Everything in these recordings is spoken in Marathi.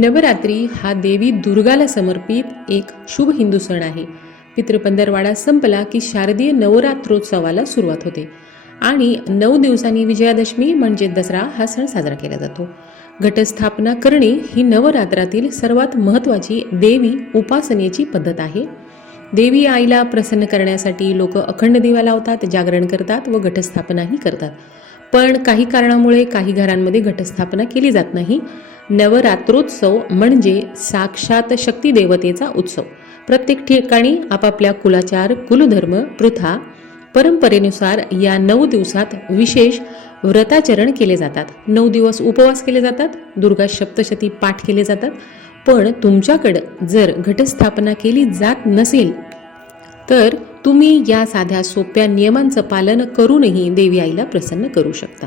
नवरात्री हा देवी दुर्गाला समर्पित एक शुभ हिंदू सण आहे. पितृपंधरवाडा संपला की शारदीय नवरात्रोत्सवाला सुरुवात होते आणि नऊ दिवसांनी विजयादशमी म्हणजे दसरा हा सण साजरा केला जातो. घटस्थापना करणे ही नवरात्रातील सर्वात महत्त्वाची देवी उपासनेची पद्धत आहे. देवी आईला प्रसन्न करण्यासाठी लोक अखंड दिवा लावतात जागरण करतात व घटस्थापनाही करतात. पण काही कारणामुळे काही घरांमध्ये घटस्थापना केली जात नाही. नवरात्रोत्सव म्हणजे साक्षात शक्ती देवतेचा उत्सव. प्रत्येक ठिकाणी आपापल्या कुलाचार कुलधर्म प्रथा परंपरेनुसार या नऊ दिवसात विशेष व्रताचरण केले जातात. नऊ दिवस उपवास केले जातात दुर्गा सप्तशती पाठ केले जातात. पण तुमच्याकडं जर घटस्थापना केली जात नसेल तर तुम्ही या साध्या सोप्या नियमांचं पालन करूनही देवी आईला प्रसन्न करू शकता.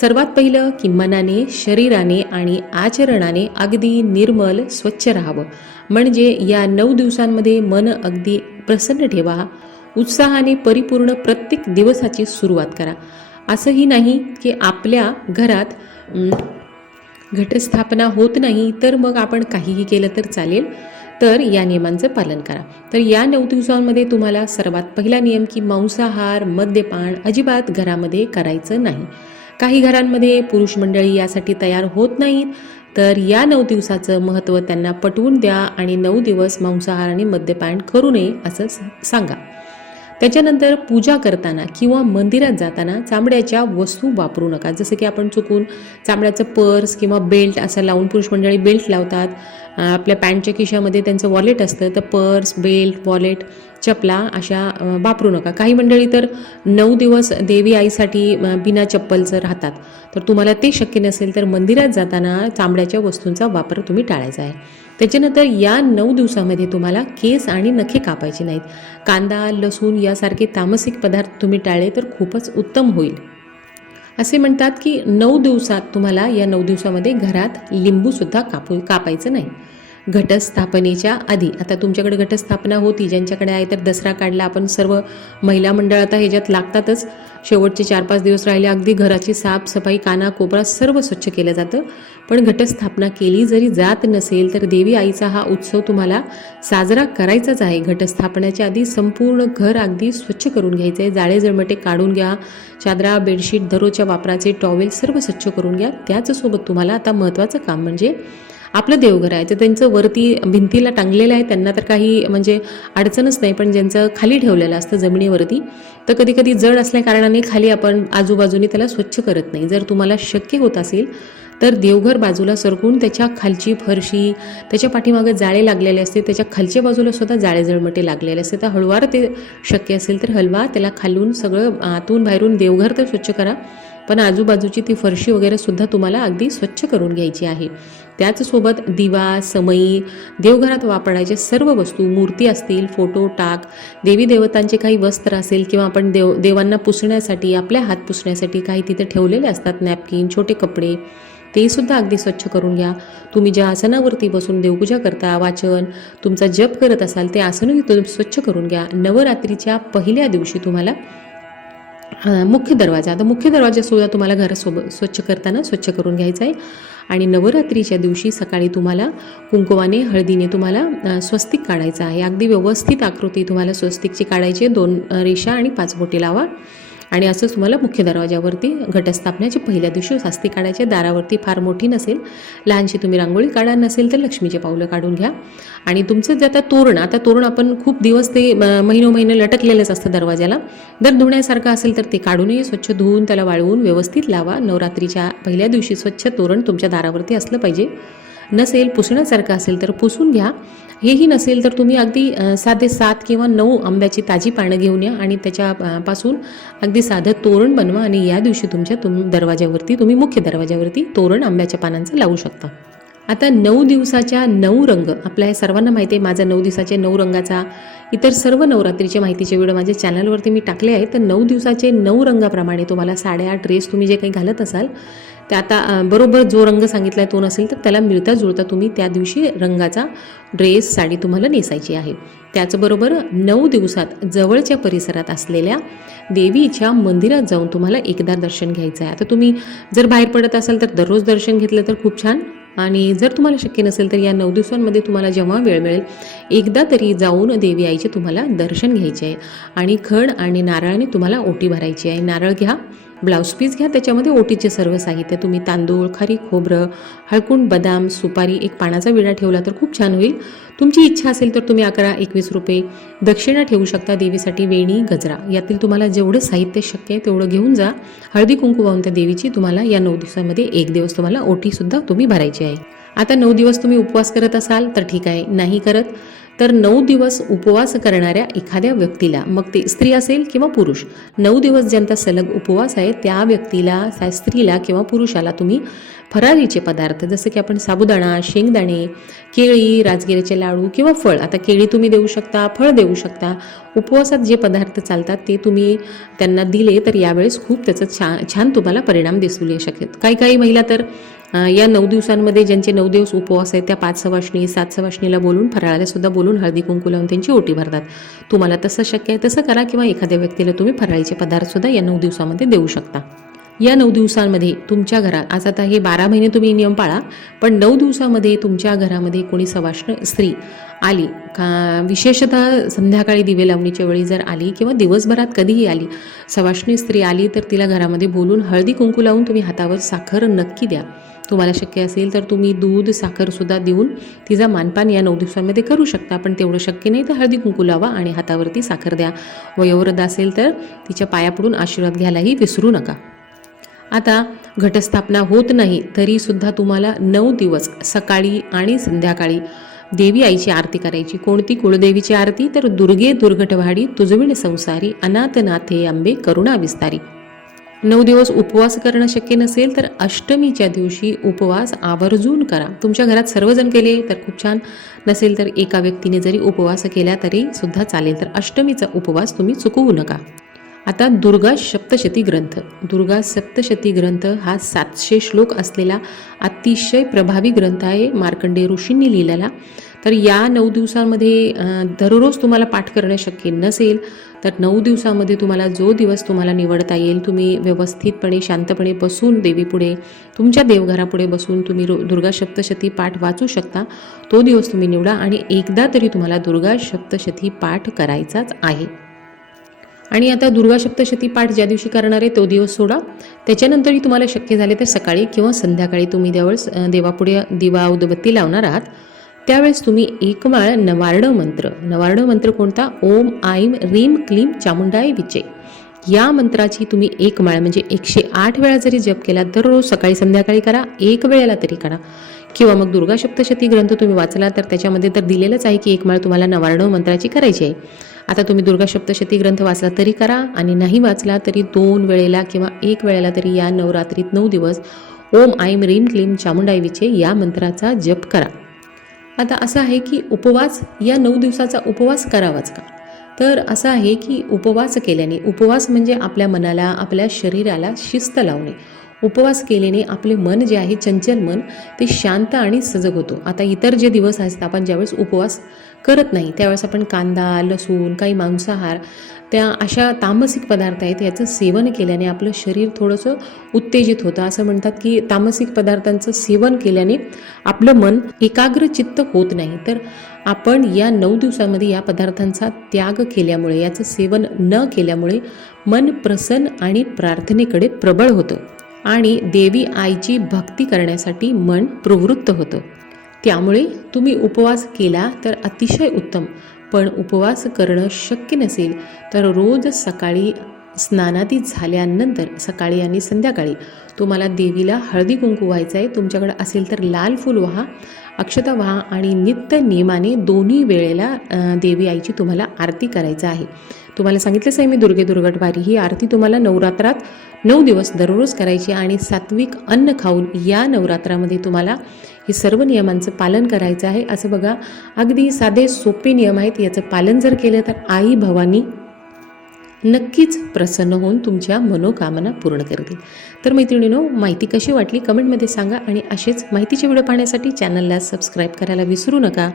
सर्वात पहिलं की मनाने शरीराने आणि आचरणाने अगदी निर्मल स्वच्छ राहावं. म्हणजे या नऊ दिवसांमध्ये मन अगदी प्रसन्न ठेवा. उत्साहाने परिपूर्ण प्रत्येक दिवसाची सुरुवात करा. असंही नाही की आपल्या घरात घटस्थापना होत नाही तर मग आपण काहीही केलं तर चालेल. तर या नियमांचं पालन करा. तर या नऊ दिवसांमध्ये तुम्हाला सर्वात पहिला नियम की मांसाहार मद्यपान अजिबात घरामध्ये करायचं नाही. काही घरांमध्ये पुरुष मंडळी यासाठी तयार होत नाहीत. तर या नऊ दिवसाचं महत्त्व त्यांना पटवून द्या आणि नऊ दिवस मांसाहार आणि मद्यपान करू नये असं स- सांगा. त्याच्यानंतर पूजा करताना किंवा मंदिरात जाताना चामड्याच्या वस्तू वापरू नका. जसं की आपण चुकून चामड्याचं पर्स किंवा बेल्ट असं लावून पुरुष मंडळी बेल्ट लावतात. आपल्या पॅन्टच्या खिशामध्ये त्यांचं वॉलेट असतं तर पर्स बेल्ट वॉलेट चपला अशा वापरू नका. काही मंडळी तर नऊ दिवस देवी आईसाठी बिना चप्पलचं राहतात. तर तुम्हाला ते शक्य नसेल तर मंदिरात जाताना चामड्याच्या वस्तूंचा वापर तुम्ही टाळायचा आहे. त्याच्यानंतर या नऊ दिवसामध्ये तुम्हाला केस आणि नखे कापायचे नाहीत. कांदा लसूण यासारखे तामसिक पदार्थ तुम्ही टाळले तर खूपच उत्तम होईल. असे म्हणतात की नऊ दिवसात तुम्हाला या नऊ दिवसामध्ये घरात लिंबूसुद्धा कापू कापायचं नाही. घटस्थापनेच्या आधी. आता तुमच्याकडे घटस्थापना होती ज्यांच्याकडे आहे तर दसरा काढला आपण सर्व महिला मंडळ. आता ह्याच्यात लागतातच शेवटचे चार पाच दिवस राहिले अगदी घराची साफसफाई काना कोपरा सर्व स्वच्छ केलं जातं. पण घटस्थापना केली जरी जात नसेल तर देवी आईचा हा उत्सव तुम्हाला साजरा करायचाच आहे. घटस्थापनाच्या आधी संपूर्ण घर अगदी स्वच्छ करून घ्यायचं आहे. जाळे जळमटे काढून घ्या चादरा बेडशीट दररोजच्या वापराचे टॉवेल सर्व स्वच्छ करून घ्या. त्याचसोबत तुम्हाला आता महत्त्वाचं काम म्हणजे आपलं देवघर आहे. तर त्यांचं वरती भिंतीला टांगलेलं आहे. त्यांना तर काही म्हणजे अडचणच नाही. पण ज्यांचं खाली ठेवलेलं असतं जमिनीवरती तर कधी कधी जड असल्या कारणाने खाली आपण आजूबाजूने त्याला स्वच्छ करत नाही. जर तुम्हाला शक्य होत असेल तर देवघर बाजूला सरकून त्याच्या खालची फरशी त्याच्या पाठीमागे जाळे लागलेले असते. त्याच्या खालच्या बाजूला सुद्धा जाळे जळमटे लागलेले असते. तर हळूवार ते शक्य असेल तर हलवा त्याला खालून सगळं आतून बाहेरून देवघर तर स्वच्छ करा. पण आजूबाजूची ती फरशी वगैरे सुद्धा तुम्हाला अगदी स्वच्छ करून घ्यायची आहे. त्याचसोबत दिवा समई देवघरात वापरायचे सर्व वस्तू मूर्ती असतील फोटो टाक देवी देवतांचे काही वस्त्र असेल किंवा आपण देव देवांना पुसण्यासाठी आपल्या हात पुसण्यासाठी काही तिथे ठेवलेले असतात नॅपकिन छोटे कपडे ते सुद्धा अगदी स्वच्छ करून घ्या. तुम्ही ज्या आसनावरती बसून देवपूजा करता वाचन तुमचा जप करत असाल ते आसनही तुम्ही स्वच्छ करून घ्या. नवरात्रीच्या पहिल्या दिवशी तुम्हाला मुख्य दरवाजा. आता मुख्य दरवाजासुद्धा तुम्हाला घरासोबत स्वच्छ करताना स्वच्छ करून घ्यायचा आहे. आणि नवरात्रीच्या दिवशी सकाळी तुम्हाला कुंकुवाने हळदीने तुम्हाला स्वस्तिक काढायचं आहे. अगदी व्यवस्थित आकृती तुम्हाला स्वस्तिकची काढायची आहे. दोन रेषा आणि पाच बोटे लावा. आणि असंच तुम्हाला मुख्य दरवाजावरती घटस्थापनेच्या पहिल्या दिवशी सास्ती काढायचे दारावरती फार मोठी नसेल लहानशी तुम्ही रांगोळी काढा नसेल तर लक्ष्मीचे पावलं काढून घ्या. आणि तुमचं जे आता तोरण आता तोरण आपण खूप दिवस ते महिनो महिने लटकलेलंच असतं दरवाजाला. जर धुण्यासारखं असेल तर ते काढूनही स्वच्छ धुवून त्याला वाळवून व्यवस्थित लावा. नवरात्रीच्या पहिल्या दिवशी स्वच्छ तोरण तुमच्या दारावरती असलं पाहिजे. नसेल पुसण्यासारखं असेल तर पुसून घ्या. हेही नसेल तर तुम्ही अगदी साधे सात किंवा नऊ आंब्याची ताजी पानं घेऊन या आणि त्याच्यापासून अगदी साधं तोरण बनवा आणि या दिवशी तुमच्या तुम दरवाज्यावरती तुम्ही मुख्य दरवाज्यावरती तोरण आंब्याच्या पानांचं लावू शकता. आता नऊ दिवसाच्या नऊ रंग आपल्या सर्वांना माहिती आहे माझा नऊ दिवसाचे नऊ रंगाचा इतर सर्व नवरात्रीच्या माहितीचे व्हिडिओ माझ्या चॅनलवरती मी टाकले आहे तर नऊ दिवसाचे नऊ रंगाप्रमाणे तुम्हाला साड्या ड्रेस तुम्ही जे काही घालत असाल ते आता बरोबर जो रंग सांगितला आहे तो नसेल तर त्याला मिळता जुळता तुम्ही त्या दिवशी रंगाचा ड्रेस साडी तुम्हाला नेसायची आहे. त्याचबरोबर नऊ दिवसात जवळच्या परिसरात असलेल्या देवीच्या मंदिरात जाऊन तुम्हाला एकदा दर्शन घ्यायचं आहे. आता तुम्ही जर बाहेर पडत असाल तर दररोज दर्शन घेतलं तर खूप छान. आणि जर तुम्हाला शक्य नसेल तर या नऊ दिवसांमध्ये तुम्हाला जेव्हा वेळ मिळेल एकदा तरी जाऊन देवी आईचे तुम्हाला दर्शन घ्यायचे आहे. आणि खड आणि नारळाने तुम्हाला ओटी भरायची आहे. नारळ घ्या ब्लाऊज पीस घ्या त्याच्यामध्ये ओटीचे सर्व साहित्य तुम्ही तांदूळ खारी खोबरं हळकुंड बदाम सुपारी एक पानाचा विडा ठेवला तर खूप छान होईल. तुमची इच्छा असेल तर तुम्ही अकरा एकवीस रुपये दक्षिणा ठेवू शकता देवीसाठी वेणी गजरा. यातील तुम्हाला जेवढं साहित्य शक्य आहे तेवढं घेऊन जा. हळदी कुंकू वाहून त्या देवीची तुम्हाला या नऊ दिवसामध्ये एक दिवस तुम्हाला ओटीसुद्धा तुम्ही भरायची आहे. आता नऊ दिवस तुम्ही उपवास करत असाल तर ठीक आहे नाही करत. तर नऊ दिवस उपवास करणाऱ्या एखाद्या व्यक्तीला मग ते स्त्री असेल किंवा पुरुष नऊ दिवस ज्यांचा सलग उपवास आहे त्या व्यक्तीला त्या स्त्रीला किंवा पुरुषाला तुम्ही फरारीचे पदार्थ जसं की आपण साबुदाणा शेंगदाणे केळी राजगिऱ्याचे लाडू किंवा फळ आता केळी तुम्ही देऊ शकता फळ देऊ शकता उपवासात जे पदार्थ चालतात ते तुम्ही त्यांना दिले तर यावेळेस खूप त्याचं छान छान तुम्हाला परिणाम दिसून येऊ शकेल. काही काही महिला तर या नऊ दिवसांमध्ये ज्यांचे नऊ दिवस उपवास आहेत त्या पाच सवाशणी सात सवाशणीला बोलून फराळाला सुद्धा बोलून हळदी कुंकू लावून त्यांची ओटी भरतात. तुम्हाला तसं शक्य आहे तसं करा किंवा एखाद्या व्यक्तीला तुम्ही फराळीचे पदार्थ सुद्धा या नऊ दिवसामध्ये देऊ शकता. या नऊ दिवसांमध्ये तुमच्या घरात आज आता हे बारा महिने तुम्ही नियम पाळा पण नऊ दिवसामध्ये तुमच्या घरामध्ये कोणी सवाष्ण स्त्री आली का विशेषतः संध्याकाळी दिवे लावणीच्या वेळी जर आली किंवा दिवसभरात कधीही आली सवाष्णी स्त्री आली तर तिला घरामध्ये बोलून हळदी कुंकू लावून तुम्ही हातावर साखर नक्की द्या. तुम्हाला शक्य असेल तर तुम्ही दूध साखरसुद्धा देऊन तिचा मानपान या नऊ दिवसांमध्ये करू शकता पण तेवढं शक्य नाही तर हळदी कुंकू लावा आणि हातावरती साखर द्या. वयोवृद्ध असेल तर तिच्या पायापडून आशीर्वाद घ्यायलाही विसरू नका. आता घटस्थापना होत नाही तरीसुद्धा तुम्हाला नऊ दिवस सकाळी आणि संध्याकाळी देवी आईची आरती करायची. कोणती? कुळदेवीची आरती? तर दुर्गे दुर्घटवाडी तुजविण संसारी अनाथनाथे आंबे करुणा विस्तारी. नऊ दिवस उपवास करणं शक्य नसेल तर अष्टमीच्या दिवशी उपवास आवर्जून करा. तुमच्या घरात सर्वजण केले तर खूप छान. नसेल तर एका व्यक्तीने जरी उपवास केला तरी सुद्धा चालेल तर अष्टमीचा उपवास तुम्ही चुकवू नका. आता दुर्गा सप्तशती ग्रंथ. दुर्गा सप्तशती ग्रंथ हा सातशे श्लोक असलेला अतिशय प्रभावी ग्रंथ आहे मार्कंडेय ऋषींनी लिहिलेला. तर या नऊ दिवसांमध्ये दररोज तुम्हाला पाठ करणं शक्य नसेल तर नऊ दिवसामध्ये तुम्हाला जो दिवस तुम्हाला निवडता येईल तुम्ही व्यवस्थितपणे शांतपणे बसून देवीपुढे तुमच्या देवघरापुढे बसून तुम्ही दुर्गा सप्तशती पाठ वाचू शकता. तो दिवस तुम्ही निवडा आणि एकदा तरी तुम्हाला दुर्गा सप्तशती पाठ करायचाच आहे. आणि आता दुर्गा सप्तशती पाठ ज्या दिवशी करणार आहे तो दिवस सोडा. त्याच्यानंतरही तुम्हाला शक्य झाले तर सकाळी किंवा संध्याकाळी तुम्ही त्यावेळेस देवापुढे दिवा उदबत्ती लावणार आहात. त्यावेळेस तुम्ही एकमाळ नवार्ण मंत्र नवार्ण मंत्र कोणता? ओम आईम रीम क्लीम चामुंडाय विचे या मंत्राची तुम्ही एक माळ म्हणजे एकशे आठ वेळा जरी जप केला दररोज सकाळी संध्याकाळी करा एक वेळेला तरी करा. किंवा मग दुर्गा सप्तशती ग्रंथ तुम्ही वाचला तर त्याच्यामध्ये तर दिलेलंच आहे की एक माळ तुम्हाला नवारणव मंत्राची करायची आहे. आता तुम्ही दुर्गा सप्तशती ग्रंथ वाचला तरी करा आणि नाही वाचला तरी दोन वेळेला किंवा एक वेळेला तरी या नवरात्रीत नऊ दिवस ओम आईम रीम क्लीम चामुंडाईविचे या मंत्राचा जप करा. आता असं आहे की उपवास या नऊ दिवसाचा उपवास करावाच का? तर असं आहे की उपवास केल्याने उपवास म्हणजे आपल्या मनाला आपल्या शरीराला शिस्त लावणे. उपवास केल्याने आपले मन जे आहे चंचल मन ते शांत आणि सजग होतो. आता इतर जे दिवस असतात आपण ज्यावेळेस उपवास करत नाही त्यावेळेस आपण कांदा लसूण काही मांसाहार त्या अशा तामसिक पदार्थ आहेत याचं सेवन केल्याने आपलं शरीर थोडंसं उत्तेजित होतं. असं म्हणतात की तामसिक पदार्थांचं सेवन केल्याने आपलं मन एकाग्र चित्त होत नाही. तर आपण या नऊ दिवसामध्ये या पदार्थांचा त्याग केल्यामुळे याचं सेवन न केल्यामुळे मन प्रसन्न आणि प्रार्थनेकडे प्रबळ होतं. आणि देवी आईची भक्ती करण्यासाठी मन प्रवृत्त होतं. त्यामुळे तुम्ही उपवास केला तर अतिशय उत्तम पण उपवास करणं शक्य नसेल तर रोज सकाळी स्नानाती झाल्यानंतर सकाळी आणि संध्याकाळी तुम्हाला देवीला हळदी कुंकू व्हायचं आहे तुमच्याकडे असेल तर लाल फूल व्हा अक्षता व्हा आणि नित्य नियमाने दोन्ही वेळेला देवी आईची तुम्हाला आरती करायचं आहे. तुम्हाला सांगितलंच आहे मी दुर्गे दुर्गटवारी. ही आरती तुम्हाला नवरात्रात नऊ दिवस दररोज करायची आणि सात्विक अन्न खाऊन या नवरात्रामध्ये तुम्हाला हे सर्व नियमांचं पालन करायचं आहे. असं बघा अगदी साधे सोपे नियम आहेत. याचं पालन जर केलं तर आई भवानी नक्कीच प्रसन्न होऊन तुमच्या मनोकामना पूर्ण करतील. तर मैत्रिणीनो माहिती कशी वाटली कमेंटमध्ये सांगा आणि असेच माहितीचे व्हिडिओ पाहण्यासाठी चॅनलला सबस्क्राईब करायला विसरू नका.